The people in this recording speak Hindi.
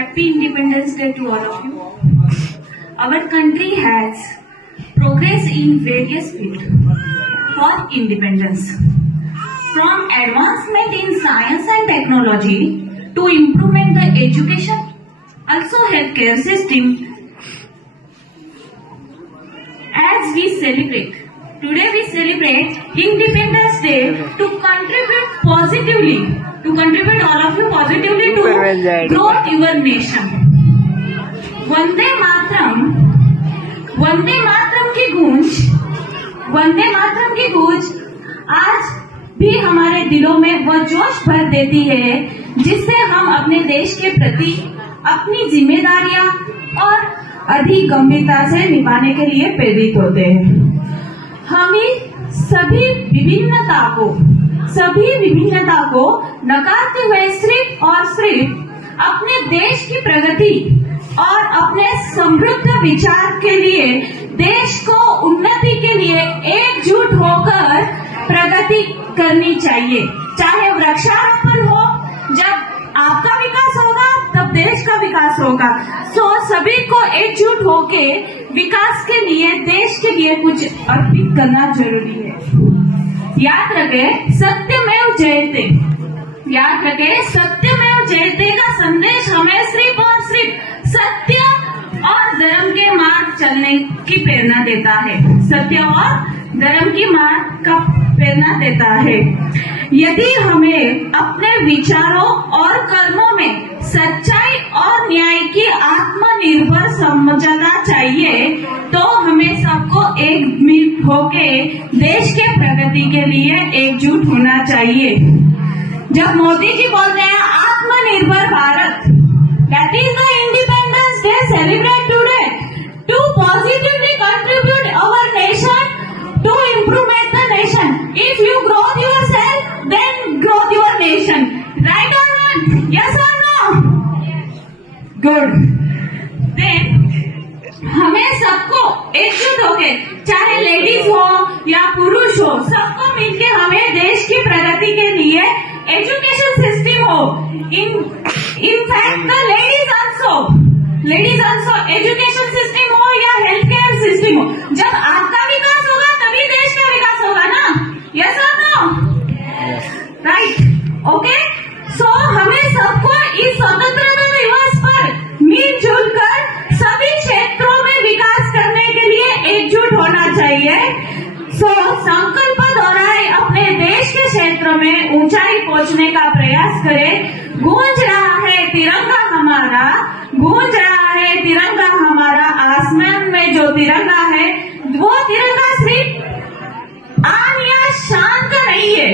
Happy Independence Day to all of you. Our country has progressed in various fields for independence. From advancement in science and technology to improvement the education, also healthcare system. As we celebrate, today we celebrate Independence Day to contribute positively, all of you positively to grow your nation. Vande Mataram की गूंज आज भी हमारे दिलों में वह जोश भर देती है जिससे हम अपने देश के प्रति अपनी जिम्मेदारियां और अधिक गंभीरता से निभाने के लिए प्रेरित होते हैं। हमें सभी विभिन्नता को नकारते हुए सिर्फ और सिर्फ अपने देश की प्रगति और अपने समृद्ध विचार के लिए, देश को उन्नति के लिए एकजुट होकर प्रगति करनी चाहिए। चाहे वृक्षारोपण हो, जब आपका विकास होगा तब देश का विकास होगा। सभी को एकजुट होके विकास के लिए, देश के लिए कुछ अर्पित करना जरूरी है। याद रखें सत्यमेव जयते का संदेश हमें सिर्फ और सिर्फ सत्य और धर्म के मार्ग चलने की प्रेरणा देता है। सत्य और धर्म की मार्ग का प्रेरणा देता है। यदि हमें अपने विचारों और कर्मों में सच्चाई और न्याय की आत्मनिर्भर समझना चाहिए, तो हमें सबको एक मिल होके देश के प्रगति के लिए एकजुट होना चाहिए। जब मोदी जी बोल रहे हैं आत्मनिर्भर Bharat, that is the independence day celebrate today to positively contribute our nation to improvement the nation. If you grow yourself, then grow your nation. Right or not? Yes or no? Good. Then हमें सबको एकजुट होके, चाहे लेडीज हो या पुरुष हो, सबको मिलके हमें देश की प्रगति के लिए एजुकेशन सिस्टम हो, in fact the ladies also education system हो या हेल्थ केयर सिस्टम हो, जब आपका विकास होगा तभी देश का विकास होगा ना। यस और नो? Right, okay. सो हमें सबको इस स्वतंत्रता दिवस पर मिलजुल कर सभी क्षेत्रों में विकास करने के लिए एकजुट होना चाहिए। संकल्प दोहराए, अपने देश के क्षेत्र में ऊंचाई पहुंचने का प्रयास करें। गूंज रहा है तिरंगा हमारा, आसमान में जो तिरंगा है वो तिरंगा सिर्फ आन या शान का नहीं है,